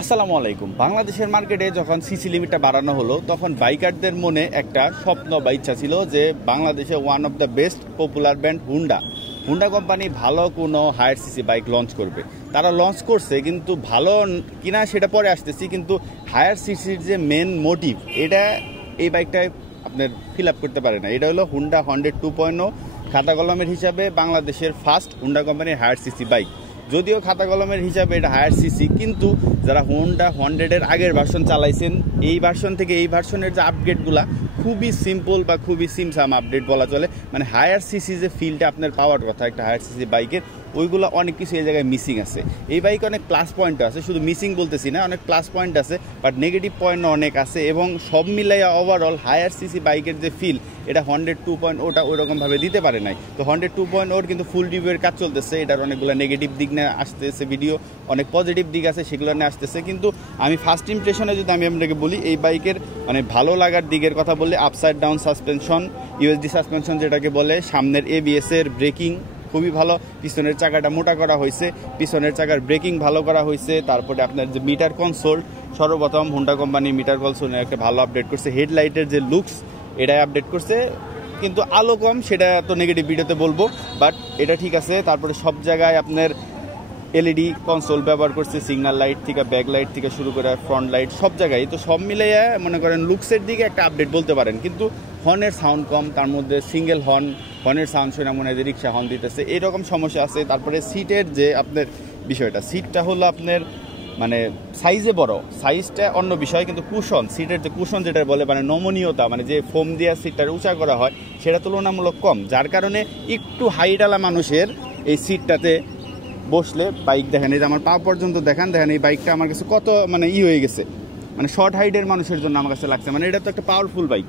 আসসালামু আলাইকুম। বাংলাদেশের মার্কেটে যখন সিসি লিমিটটা বাড়ানো হলো তখন বাইকারদের মনে একটা স্বপ্ন বা ইচ্ছা ছিল যে বাংলাদেশে one of the best popular brand Honda company ভালো কোনো হায়ার সিসি বাইক লঞ্চ করবে। তারা লঞ্চ করছে, কিন্তু ভালো কিনা সেটা পরে আসতেছি, কিন্তু হায়ার সিসির যে মেন মোটিভ এটা এই বাইকটায় আপনার ফিল আপ করতে পারে না। এটা হলো হুন্ডা হন্ড্রেড 2.0 খাতা কলমের হিসাবে বাংলাদেশের ফার্স্ট হুন্ডা কোম্পানির হায়ার সিসি বাইক। যদিও খাতা কলমের হিসাবে এটা হায়ার সিসি, কিন্তু যারা হুন্ডা হন্ড্রেডের আগের ভার্সন চালাইছেন এই ভার্সন থেকে এই ভার্সনের যে আপডেটগুলা খুবই সিম্পল বা খুবই সিমসাম আপডেট বলা চলে। মানে হায়ার সিসি যে ফিলটা আপনার পাওয়ার কথা একটা হায়ার সিসি বাইকের, ওইগুলো অনেক কিছু এই জায়গায় মিসিং আছে। এই বাইকে অনেক প্লাস পয়েন্ট আছে, শুধু মিসিং বলতেছি না, অনেক প্লাস পয়েন্ট আছে, বাট নেগেটিভ পয়েন্ট অনেক আছে। এবং সব মিলাইয়া ওভারঅল হায়ার সিসি বাইকের যে ফিল এটা হন্ড্রেড 2.0টা ওইরকমভাবে দিতে পারে নাই। তো হন্ড্রেড 2.0 কিন্তু ফুল রিভিউয়ের কাজ চলতেছে, এটার অনেকগুলো নেগেটিভ দিক নিয়ে আসতেছে ভিডিও, অনেক পজিটিভ দিক আছে সেগুলো নিয়ে আসতেছে। কিন্তু আমি ফার্স্ট ইমপ্রেশনে যদি আমি আপনাকে বলি এই বাইকের মানে ভালো লাগার দিকের কথা বললে upside down suspension, USD suspension যেটাকে বলে, সামনের এবিএস এর ব্রেকিং খুবই ভালো, পিছনের চাকাটা মোটা করা হয়েছে, পিছনের চাকার ব্রেকিং ভালো করা হয়েছে। তারপরে আপনার যে মিটার কনসোল, সর্বপ্রথম হুন্ডা কোম্পানি মিটার কনসোলের একটা ভালো আপডেট করছে। হেডলাইটের যে লুকস এটাই আপডেট করছে, কিন্তু আলো কম, সেটা তো নেগেটিভ ভিডিওতে বলবো, বাট এটা ঠিক আছে। তারপরে সব জায়গায় আপনার এলইডি কনসোল ব্যবহার করছে, সিগন্যাল লাইট থেকে ব্যাক লাইট থেকে শুরু করে ফ্রন্ট লাইট সব জায়গায়। তো সব মিলাইয়া মনে করেন লুকসের দিকে একটা আপডেট বলতে পারেন, কিন্তু হর্নের সাউন্ড কম, তার মধ্যে সিঙ্গেল হর্নের সাউন্ড শুনে মনে হয় রিক্সা হর্ন দিতেছে, এরকম সমস্যা আছে। তারপরে সিটের যে আপনার বিষয়টা, সিটটা হলো আপনার মানে সাইজে বড়, সাইজটা অন্য বিষয়, কিন্তু কুশন, সিটের যে কুশন যেটা বলে মানে নমনীয়তা, মানে যে ফোম দিয়ে সিটটা উঁচা করা হয় সেটা তুলনামূলক কম, যার কারণে একটু হাইটালা মানুষের এই সিটটাতে বসলে বাইক দেখেন, এই যে আমার পা পর্যন্ত দেখেন এই বাইকটা আমার কাছে কত মানে হয়ে গেছে, মানে শর্ট হাইটের মানুষের জন্য আমার কাছে লাগছে। মানে এটা তো একটা পাওয়ারফুল বাইক,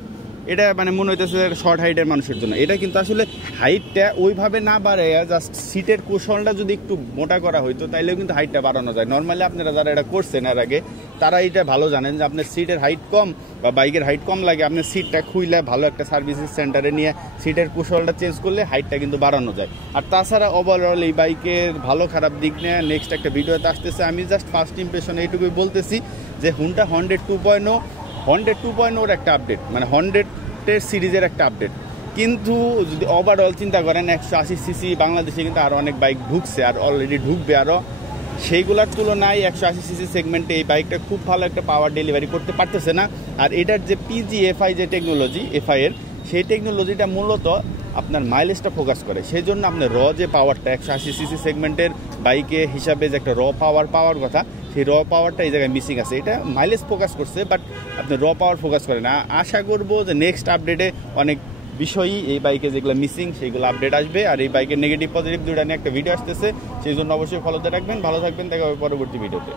এটা মানে মনে হইতেছে শর্ট হাইটের মানুষের জন্য। এটা কিন্তু আসলে হাইটটা ওইভাবে না বাড়ে, জাস্ট সিটের কুশনটা যদি একটু মোটা করা হইতো তাইলেও কিন্তু হাইটটা বাড়ানো যায়। নর্মালি আপনারা যারা এটা করছেন এর আগে তারা এটা ভালো জানেন যে আপনার সিটের হাইট কম বা বাইকের হাইট কম লাগে, আপনার সিটটা খুইলে ভালো একটা সার্ভিসেস সেন্টারে নিয়ে সিটের কুশনটা চেঞ্জ করলে হাইটটা কিন্তু বাড়ানো যায়। আর তাছাড়া ওভারঅল এই বাইকের ভালো খারাপ দিক নিয়ে নেক্সট একটা ভিডিওতে আসতেছে। আমি জাস্ট ফার্স্ট ইমপ্রেশন এইটুকুই বলতেছি যে হুন্ডা হন্ড্রেড 2.0 একটা আপডেট, মানে হন্ড্রেডের সিরিজের একটা আপডেট। কিন্তু যদি ওভারঅল চিন্তা করেন 180 সিসি বাংলাদেশে কিন্তু আরও অনেক বাইক ঢুকছে আর অলরেডি ঢুকবে আরও, সেইগুলোর তুলনায় 180 সিসি সেগমেন্টে এই বাইকটা খুব ভালো একটা পাওয়ার ডেলিভারি করতে পারতেছে না। আর এটার যে পিজিএফআই যে টেকনোলজি এফআইয়ের, সেই টেকনোলজিটা মূলত আপনার মাইলেজটা ফোকাস করে, সেই জন্য আপনার যে পাওয়ারটা 180 সিসি সেগমেন্টের বাইকে হিসাবে যে একটা পাওয়ার কথা, সেই পাওয়ারটা এই জায়গায় মিসিং আছে। এটা মাইলেজ ফোকাস করছে, বাট আপনি পাওয়ার ফোকাস করে না। আশা করবো যে নেক্সট আপডেটে অনেক বিষয়ই এই বাইকে যেগুলো মিসিং সেইগুলো আপডেট আসবে। আর এই বাইকের নেগেটিভ পজিটিভ দুইটা নিয়ে একটা ভিডিও আসতেছে, সেই জন্য অবশ্যই ফলোতে রাখবেন। ভালো থাকবেন, দেখা হবে পরবর্তী ভিডিওতে।